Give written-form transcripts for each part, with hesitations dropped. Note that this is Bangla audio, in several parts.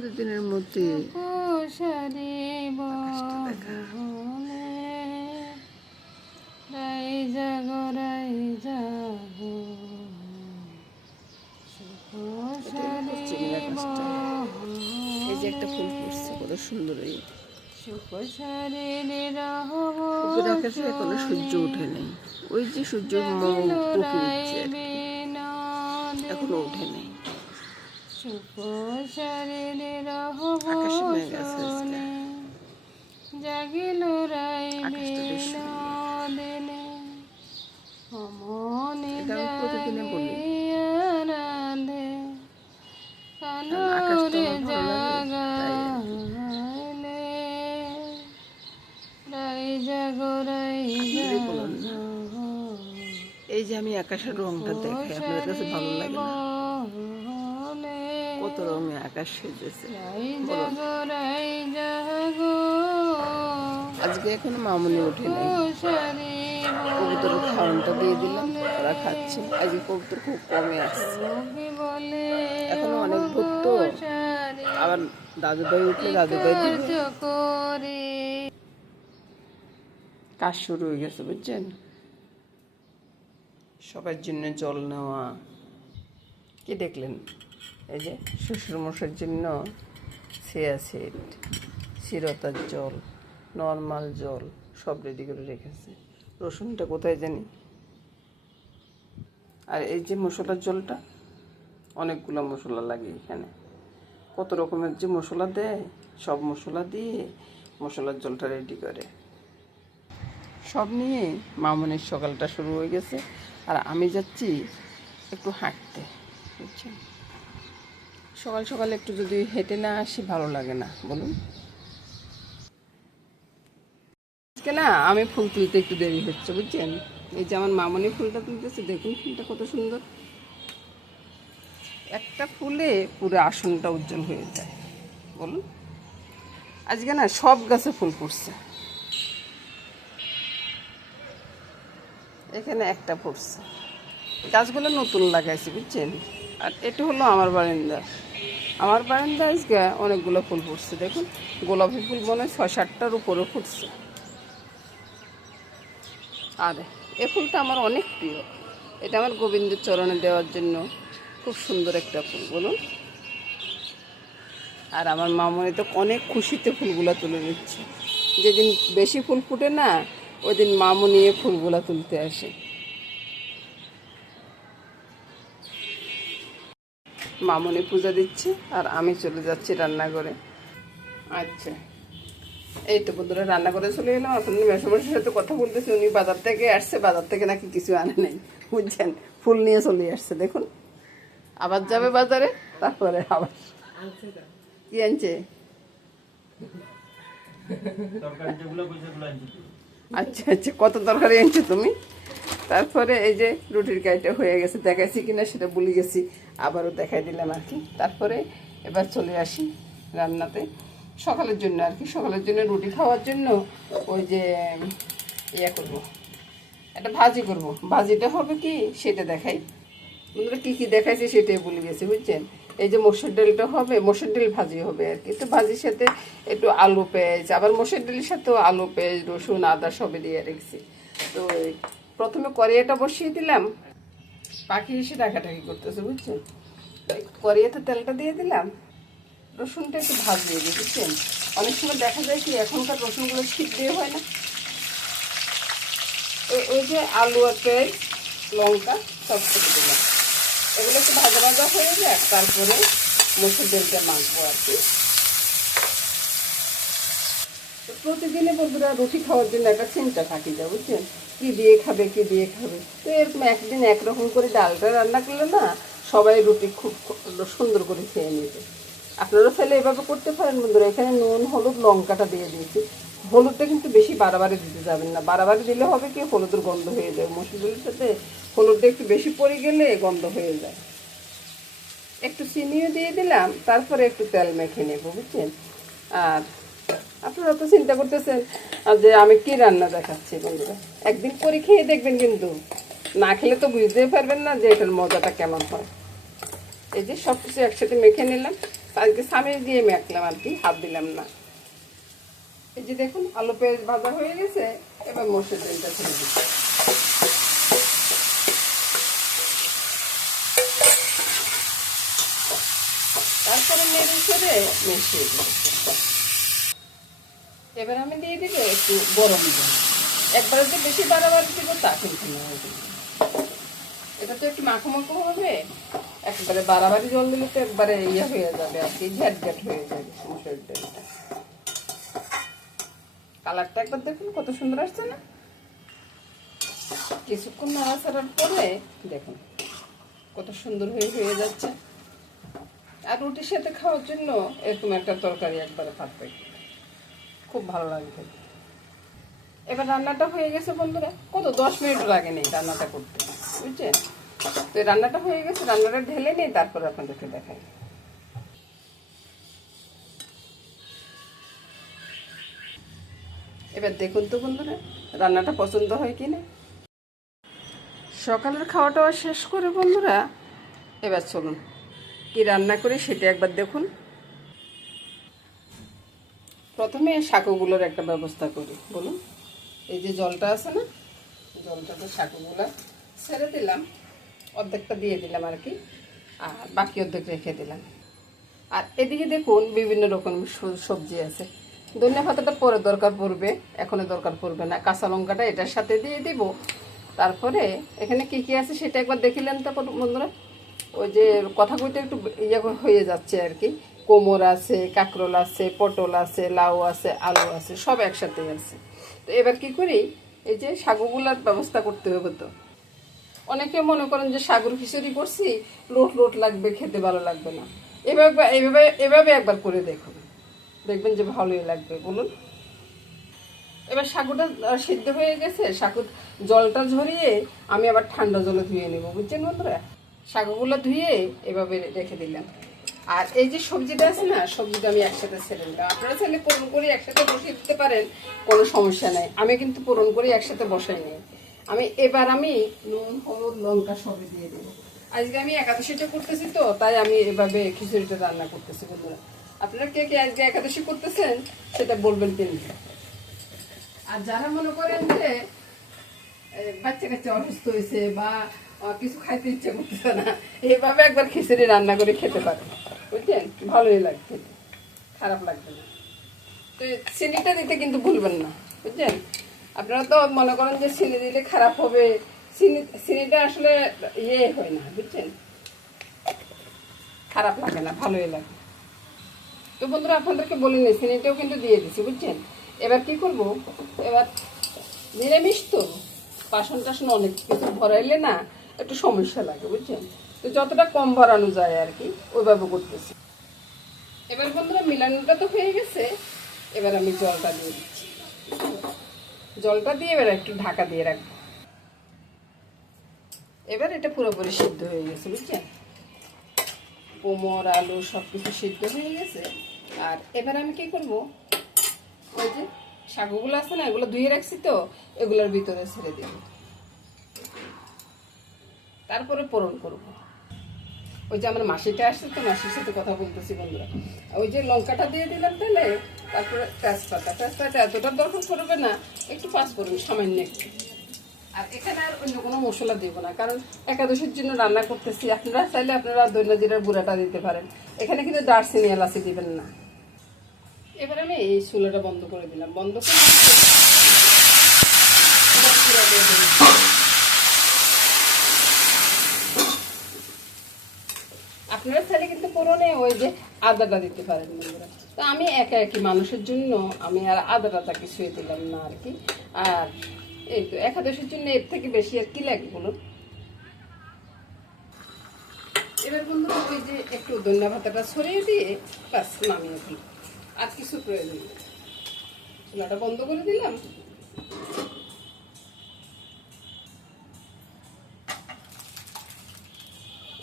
প্রতিদিনের মধ্যে এই যে একটা ফুল ফুটছে কত সুন্দর। এই আকাশে এখনো সূর্য ওঠে নাই, ওই যে সূর্য এখনো ওঠে নাই। আকাশে মেঘ আছে, জাগিল প্রতিদিনে বলি এই যে আমি আকাশের রংটা দেখাই, আপনাদের কাছে ভালো লাগে না? কত রঙে আকাশ সেজেছে। আজকে এখনো মামুনি ওঠে নাই, কবুতরের খাওয়ানটা দিয়ে দিলাম, ওরা খাচ্ছে। আজকে কবুতর খুব কমে আসছে, এখনো অনেক ভোর তো। আবার দাদুভাই উঠলে দাদুভাই দিবে। কাজ শুরু হয়ে গেছে বুঝছেন। সবার জন্য জল নেওয়া। কি দেখলেন? এই যে শ্বশুরমশাইয়ের জন্য সিয়াসিড, চিরতার জল, নর্মাল জল সব রেডি করে রেখেছে। রসুনটা কোথায় জানি। আর এই যে মশলার জলটা, অনেকগুলো মশলা লাগে এখানে, কত রকমের যে মশলা দেয়, সব মশলা দিয়ে মশলার জলটা রেডি করে। সব নিয়ে মামুনির সকালটা শুরু হয়ে গেছে। আর আমি যাচ্ছি একটু হাঁটতে, বুঝছেন। সকাল সকাল একটু যদি হেঁটে না আসি ভালো লাগে না, বলুন। আজকে না আমি ফুল তুলতে একটু দেরি হচ্ছে, বুঝছেন। এই যে আমার মামুনি ফুলটা তুলতেছে, দেখুন ফুলটা কত সুন্দর। একটা ফুলে পুরো আসনটা উজ্জ্বল হয়ে যায়, বলুন। আজকে না সব গাছে ফুল ফুটছে, এখানে একটা ফুটছে। গাছগুলো নতুন লাগাইছি, বুঝছেন। আর এটা হলো আমার বারান্দা। আমার বারান্দা আজকে অনেকগুলো ফুল ফুটছে, দেখুন। গোলাপি ফুল মনে হয় 6-7টার উপরে ফুটছে। আর এ ফুলটা আমার অনেক প্রিয়, এটা আমার গোবিন্দের চরণে দেওয়ার জন্য খুব সুন্দর একটা ফুল, বলুন। আর আমার মামনি তো অনেক খুশিতে ফুলগুলো তুলে নিচ্ছে। যেদিন বেশি ফুল ফুটে না, ওই দিন মামু নিয়ে ফুলগুলো তুলতে আসে। মামনি পূজা দিচ্ছে আর আমি চলে যাচ্ছি রান্নাঘরে। আচ্ছা, এই তো বন্ধুরা রান্না করে চলে এলাম। এখন মেসোমশাইয়ের সাথে কথা বলতেছি, উনি বাজার থেকে আসছে, বাজার থেকে নাকি কিছু আনে নাই, বুঝছেন। ফুল নিয়ে চলে আসছে, দেখুন। আবার যাবে বাজারে, তারপরে আবার কি আনছে। আচ্ছা আচ্ছা, কত তরকারি আনছো তুমি? তারপরে এই যে রুটির কাইটা হয়ে গেছে, দেখাইছি কিনা সেটা ভুলে গেছি, আবারও দেখাই দিলাম আর কি। তারপরে এবার চলে আসি রান্নাতে, সকালের জন্য আর কি। সকালের জন্য রুটি খাওয়ার জন্য ওই যে ইয়ে করবো, একটা ভাজি করব। ভাজিটা হবে কি সেটা দেখাই। বন্ধুরা কী কী দেখাইছে সেটাই ভুলে গেছি, বুঝছেন। এই যে মসুর ডালটা হবে, মসুর ডাল ভাজি হবে আর কি। তো ভাজির সাথে একটু আলু পেঁয়াজ, আবার মসুর ডালের সাথেও আলু পেঁয়াজ রসুন আদা সবে দিয়ে রেখেছি। তো প্রথমে কড়াইটা বসিয়ে দিলাম, পাখি এসে ডাকাটাকি করতেছে, বুঝছেন। কড়াইতে তেলটা দিয়ে দিলাম, রসুনটা একটু ভাজিয়ে দিই, বুঝছেন। অনেক সময় দেখা যায় কি এখনকার রসুনগুলো ছিপ দিয়ে হয় না। ওই যে আলু আর পেঁয়াজ লঙ্কা সব কেটে দিলাম, এগুলো একটু ভাজা ভাজা হয়ে যায়। তারপরে মসুর ডালটা মাখবো আর কি। প্রতিদিনে বন্ধুরা রুটি খাওয়ার জন্য একটা চিন্তা থাকি যায়, বুঝছেন। কি দিয়ে খাবে, কি দিয়ে খাবে। তো এরকম একদিন একরকম করে ডালটা রান্না করলে না সবাই রুটি খুব সুন্দর করে খেয়ে নেবে। আপনারা চাইলে এভাবে করতে পারেন বন্ধুরা। এখানে নুন হলুদ লঙ্কাটা দিয়ে দিয়েছি। হলুদটা কিন্তু বেশি বাড়াবাড়ি দিতে যাবেন না, বাড়াবাড়ি দিলে হবে কি হলুদের গন্ধ হয়ে যায়। মসুর ডালের সাথে হলুদটা একটু বেশি পড়ে গেলে গন্ধ হয়ে যায়। একটু চিনিও দিয়ে দিলাম, তারপরে একটু তেল মেখে নেব, বুঝছেন। আর আপনারা তো চিন্তা করতেছেন যে আমি কি রান্না দেখাচ্ছি বন্ধুরা। একদিন করে খেয়ে দেখবেন, কিন্তু না খেলে তো বুঝতেই পারবেন না যে এটার মজাটা কেমন হয়। এই যে সব কিছু একসাথে মেখে নিলাম। আজকে সামনে দিয়ে মেখলাম আর কি, হাত দিলাম না। এই যে দেখুন আলু পেঁয়াজ ভাজা হয়ে গেছে, এবার মসুর ডালটা ছেড়ে দিচ্ছি। তারপরে নেড়ে ছেড়ে মিশিয়ে দেব। এবার আমি দিয়ে দিব একটু গরম জল। একবারে যে বেশি বাড়াবাড়ি দিব তা কিন্তু না, এটা তো একটু মাখো মাখো হবে। একবারে বাড়াবাড়ি জল দিলে তো একবারে ইয়ে হয়ে যাবে আর কি, ঝ্যাট ঝ্যাট হয়ে যাবে মসুর ডালটা। কালারটা একবার দেখুন কত সুন্দর আসছে না। কিছুক্ষণ নাড়াচাড়ার পরে দেখুন কত সুন্দর হয়ে যাচ্ছে। আর রুটির সাথে খাওয়ার জন্য এরকম একটা তরকারি একবারে পারফেক্ট, খুব ভালো লাগবে। এবার রান্নাটা হয়ে গেছে বন্ধুরা, কত 10 মিনিট লাগে নেই রান্নাটা করতে, বুঝছেন? তো এই রান্নাটা হয়ে গেছে, রান্নাটা ঢেলে নিই তারপর আপনাদেরকে দেখাই। এবার দেখুন তো বন্ধুরা রান্নাটা পছন্দ হয় কি না। সকালের খাওয়াটা শেষ করে বন্ধুরা এবার চলুন কি রান্না করি সেটা একবার দেখুন। প্রথমে শাকগুলোর একটা ব্যবস্থা করি বলুন। এই যে জলটা আছে না, জলটাতে শাকগুলো ছেড়ে দিলাম, অর্ধেকটা দিয়ে দিলাম আর কি, আর বাকি অর্ধেক রেখে দিলাম। আর এদিকে দেখুন বিভিন্ন রকম সবজি আছে। ধনিয়া পাতাটা পরে দরকার পড়বে, এখনো দরকার পড়বে না। কাঁচা লঙ্কাটা এটার সাথে দিয়ে দিব। তারপরে এখানে কি কি আছে সেটা একবার দেখিলেন তো বন্ধুরা। ওই যে কথা কইতে একটু ইয়ে হয়ে যাচ্ছে আর কি। কোমর আছে, কাঁকরোল আছে, পটল আছে, লাউ আছে, আলু আছে, সব একসাথে আছে। তো এবার কি করি, এই যে শাকগুলার ব্যবস্থা করতে হবে। তো অনেকে মনে করেন যে সাগর খিচুড়ি করছি, লোট লোট লাগবে, খেতে ভালো লাগবে না। এভাবে এভাবে এভাবে একবার করে দেখুন, দেখবেন যে ভালোই লাগবে বলুন। এবার সাগুটা সিদ্ধ হয়ে গেছে, সাগু জলটা ঝরিয়ে আমি আবার ঠান্ডা জলে ধুয়ে নেব, বুঝছেন বন্ধুরা। সাগুগুলো ধুয়ে এভাবে রেখে দিলাম। আর এই যে সবজিটা আছে না, সবজিটা আমি একসাথে ছেড়ে দিলাম। আপনারা চাইলে পূরণ করে একসাথে বসিয়ে দিতে পারেন, কোনো সমস্যা নেই। আমি কিন্তু পূরণ করে একসাথে বসাই নিই। এবার আমি নুন হলুদ লঙ্কা সবই দিয়ে দেবো। আজকে আমি একাদশীটা করতেছি, তো তাই আমি এভাবে খিচুড়িটা রান্না করতেছি বন্ধুরা। আপনারা কে কে আজকে একাদশী করতেছেন সেটা বলবেন কিন্তু। আর যারা মনে করেন যে বাচ্চা কাচ্চা অসুস্থ হয়েছে বা কিছু খাইতে ইচ্ছে করতেছে না, এইভাবে একবার খিচুড়ি রান্না করে খেতে পারেন, বুঝছেন? ভালোই লাগবে খেতে, খারাপ লাগবে না। তো চিনিটা দিতে কিন্তু ভুলবেন না, বুঝছেন? আপনারা তো মনে করেন যে চিনি দিলে খারাপ হবে, চিনিটা আসলে ইয়ে হয় না, বুঝছেন? খারাপ লাগে না, ভালোই লাগে। তো বন্ধুরা আপনাদেরকে বলিনি, চিনিটাও কিন্তু দিয়ে দিচ্ছি, বুঝছেন? এবার কি করব, এবার নিরামিষ তো বাসন টাসন অনেক কিছু ভরাইলে না একটু সমস্যা লাগে, বুঝছেন? তো যতটা কম ভরানো যায় আর কি ওইভাবে করতেছি। এবার বন্ধুরা মিলানোটা তো হয়ে গেছে, এবার আমি জলটা দিয়ে দিচ্ছি। জলটা দিয়ে এবার একটু ঢাকা দিয়ে রাখবো। এবার এটা পুরোপুরি সিদ্ধ হয়ে গেছে, বুঝছেন? কোমর আলু সব কিছু সিদ্ধ হয়ে গেছে। আর এবার আমি কি করব, ওই যে শাকগুলো আছে না, এগুলো ধুয়ে রাখছি, তো এগুলোর ভিতরে ছেড়ে দেব। তারপরে পোড়ন করব। ওই যে আমার মাসিটা আসছে, তো মাসির সাথে কথা বলতেছি বন্ধুরা। ওই যে লঙ্কাটা দিয়ে দিলাম তেলে, তারপরে তেজপাতা এতটা দরকার পড়বে না, একটু পাঁচ করুন সামান্য একটু। আর এখানে আর অন্য কোনো মশলা দিব না, কারণ একাদশীর জন্য রান্না করতেছি। আপনারা চাইলে আপনারা ধনিয়া জিরার গুঁড়াটা দিতে পারেন, এখানে কিন্তু দারচিনি এলাচি দিবেন না। এবার আমি এই চুলাটা বন্ধ করে দিলাম, বন্ধ করে আপনারা চাইলে কিন্তু পুরোনে ওই যে আদাটা দিতে পারেন বন্ধুরা। তো আমি একা একই মানুষের জন্য আমি আর আদাটা কিছুই দিলাম না আর কি। আর এই তো একাদশীর জন্য এর থেকে বেশি আর কি লাগে বলুন। এবার বন্ধুরা ওই যে একটু ধনিয়া পাতাটা ছড়িয়ে দিয়ে ব্যাস নামিয়ে দিই, আর কিছু প্রয়োজন নেই। চুলাটা বন্ধ করে দিলাম।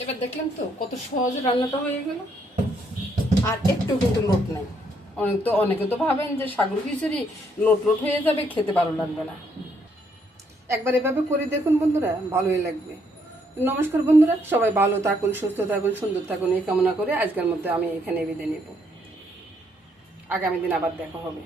এবার দেখলাম তো কত সহজে রান্নাটা হয়ে গেল, আর একটু কিন্তু লোট নাই। অনেকে তো ভাবেন যে সাগর খিচুড়ি লোট লোট হয়ে যাবে, খেতে ভালো লাগবে না। একবার এভাবে করে দেখুন বন্ধুরা, ভালোই লাগবে। নমস্কার বন্ধুরা, সবাই ভালো থাকুন, সুস্থ থাকুন, সুন্দর থাকুন এই কামনা করে আজকের মধ্যে আমি এখানে বিদায় নেব। আগামী দিন আবার দেখা হবে।